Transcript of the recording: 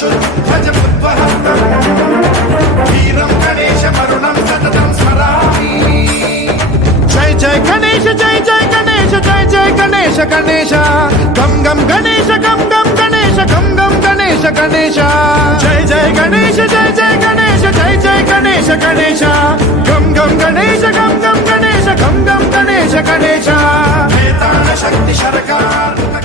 ध्वजमुद्वहन्तम् वीरं गणेश मरुणं सततं स्मरामि। जय जय गणेश जय जय गणेश जय जय गणेश गणेश गम गम गणेश गम गम गणेश गम गम गणेश गणेश जय जय गणेश जय जय गणेश जय जय गणेश गणेश गम गम गणेश गम गम गणेश गम गम गणेश गणेश शक्ति सरकार